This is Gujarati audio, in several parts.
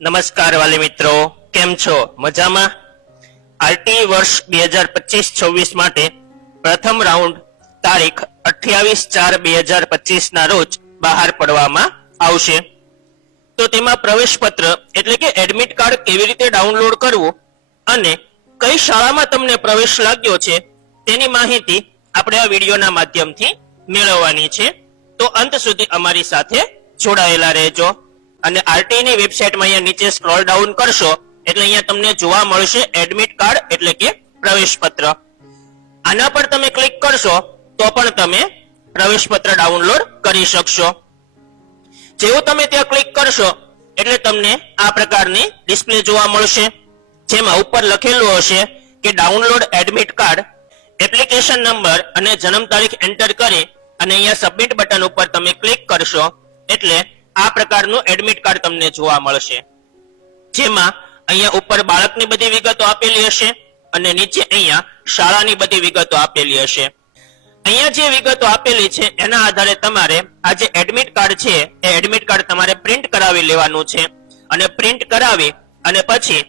નમસ્કાર વાલી મિત્રો, કેમ છો? મજામાં? આરટી વર્ષ 2025-26 માટે પ્રથમ રાઉન્ડ તારીખ 28/4/2025 ના રોજ બહાર પાડવામાં આવશે. તો તેમાં પ્રવેશ પત્ર એટલે કે એડમિટ કાર્ડ કેવી રીતે ડાઉનલોડ કરવું અને કઈ શાળામાં તમને પ્રવેશ લાગ્યો છે તેની માહિતી આપણે આ વિડીયોના માધ્યમથી મેળવવાની છે. તો અંત સુધી અમારી સાથે જોડાયેલા રહેજો. અને આરટી ની વેબસાઇટમાં અહીંયા નીચે સ્ક્રોલ ડાઉન કરશો એટલે અહીંયા તમને જોવા મળશે એડમિટ કાર્ડ એટલે કે પ્રવેશ પત્ર. આના પર તમે ક્લિક કરશો તો પણ તમે પ્રવેશ પત્ર ડાઉનલોડ કરી શકશો. જેવું તમે ત્યાં ક્લિક કરશો એટલે તમને આ પ્રકારની ડિસ્પ્લે જોવા મળશે, જેમાં ઉપર લખેલું હશે કે download admit card. Application number અને જન્મ તારીખ એન્ટર કરી અને અહીંયા સબમિટ બટન ઉપર તમે ક્લિક કરશો એટલે આ પ્રકારનું એડમિટ કાર્ડ તમને જોવા મળશે, જેમાં અહીંયા ઉપર બાળકની બધી વિગતો આપેલી હશે અને નીચે અહીંયા શાળાની બધી વિગતો આપેલી હશે. અહીંયા જે વિગતો આપેલી છે એના આધારે તમારે આ જે એડમિટ કાર્ડ છે એ એડમિટ કાર્ડ તમારે પ્રિન્ટ કરાવી લેવાનું છે. અને પ્રિન્ટ કરાવી અને પછી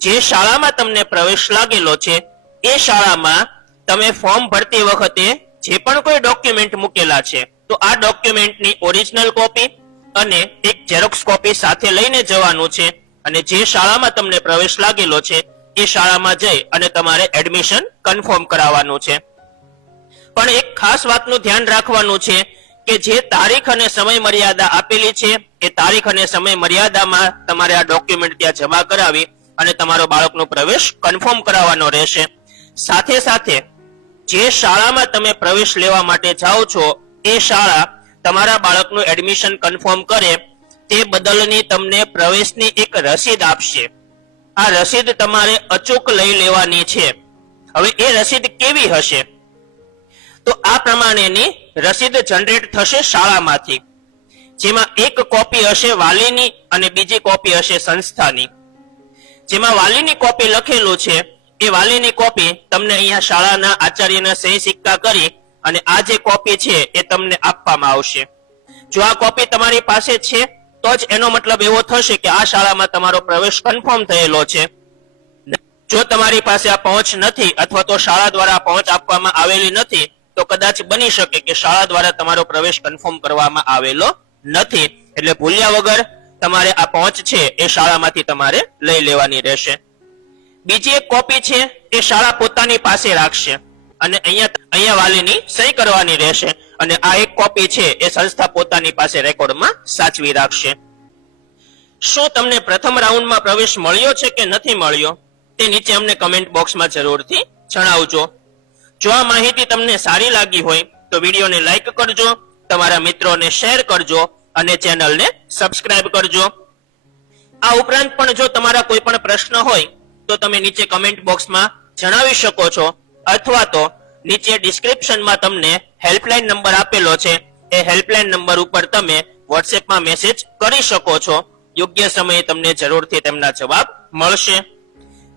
જે શાળામાં તમને પ્રવેશ લાગેલો છે એ શાળામાં તમે ફોર્મ ભરતી વખતે જે પણ કોઈ ડોક્યુમેન્ટ મૂકેલા છે તો આ ડોક્યુમેન્ટની ઓરિજિનલ કોપી અને એક ઝેરોક્સ કોપી સાથે લઈને જવાનું છે. અને જે શાળામાં તમને પ્રવેશ લાગેલો છે એ શાળામાં જઈ અને તમારે એડમિશન કન્ફર્મ કરાવવાનું છે. પણ એક ખાસ વાતનું ધ્યાન રાખવાનું છે કે જે તારીખ અને સમય મર્યાદા આપેલી છે એ તારીખ અને સમય મર્યાદામાં તમારે આ ડોક્યુમેન્ટ ત્યાં જમા કરાવી અને તમારો બાળકનો પ્રવેશ કન્ફર્મ કરાવવાનો રહેશે. સાથે સાથે જે શાળામાં તમે પ્રવેશ લેવા માટે જાઓ છો એ શાળા તમારા બાળકનું એડમિશન કન્ફર્મ કરે તે બદલની તમને પ્રવેશની એક રસીદ આપશે. આ રસીદ તમારે અચૂક લઈ લેવાની છે. હવે એ રસીદ કેવી હશે? તો આ પ્રમાણેની રસીદ જનરેટ થશે શાળામાંથી, જેમાં એક કોપી હશે વાલીની અને બીજી કોપી હશે સંસ્થાની. જેમાં વાલીની કોપી લખેલું છે એ વાલીની કોપી તમને અહીંયા શાળાના આચાર્યના સહી સિક્કા કરી અને આ જે કોપી છે એ તમને આપવામાં આવશે. જો આ કોપી તમારી પાસે છે તો જ એનો મતલબ એવો થશે કે આ શાળામાં તમારો પ્રવેશ કન્ફર્મ થયેલો છે. જો તમારી પાસે આ પહોંચ નથી અથવા તો શાળા દ્વારા પહોંચ આપવામાં આવેલી નથી તો કદાચ બની શકે કે શાળા દ્વારા તમારો પ્રવેશ કન્ફર્મ કરવામાં આવેલો નથી. એટલે ભૂલ્યા વગર તમારે આ પહોંચ છે એ શાળામાંથી તમારે લઈ લેવાની રહેશે. બીજી એક કોપી છે એ શાળા પોતાની પાસે રાખશે અને અહીંયા વાલીની સહી કરવાની રહેશે અને આ એક કોપી છે એ સંસ્થા પોતાની પાસે રેકોર્ડમાં સાચવી રાખશે. શું તમને પ્રથમ રાઉન્ડમાં પ્રવેશ મળ્યો છે કે નથી મળ્યો તે નીચે અમને કમેન્ટ બોક્સમાં જરૂરથી જણાવજો. જો આ માહિતી તમને સારી લાગી હોય તો વિડીયોને લાઈક કરજો, તમારા મિત્રોને શેર કરજો અને ચેનલને સબસ્ક્રાઇબ કરજો. આ ઉપરાંત પણ જો તમારા કોઈ પણ પ્રશ્ન હોય તો તમે નીચે કમેન્ટ બોક્સમાં જણાવી શકો છો અથવા તો નીચે ડિસ્ક્રિપ્શનમાં તમને હેલ્પલાઇન નંબર આપેલો છે એ હેલ્પલાઇન નંબર ઉપર તમે વોટ્સએપમાં મેસેજ કરી શકો છો. યોગ્ય સમયે તમને જરૂરથી તેમના જવાબ મળશે.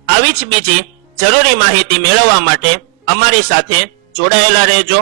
આવી જ બીજી જરૂરી માહિતી મેળવવા માટે અમારી સાથે જોડાયેલા રહેજો.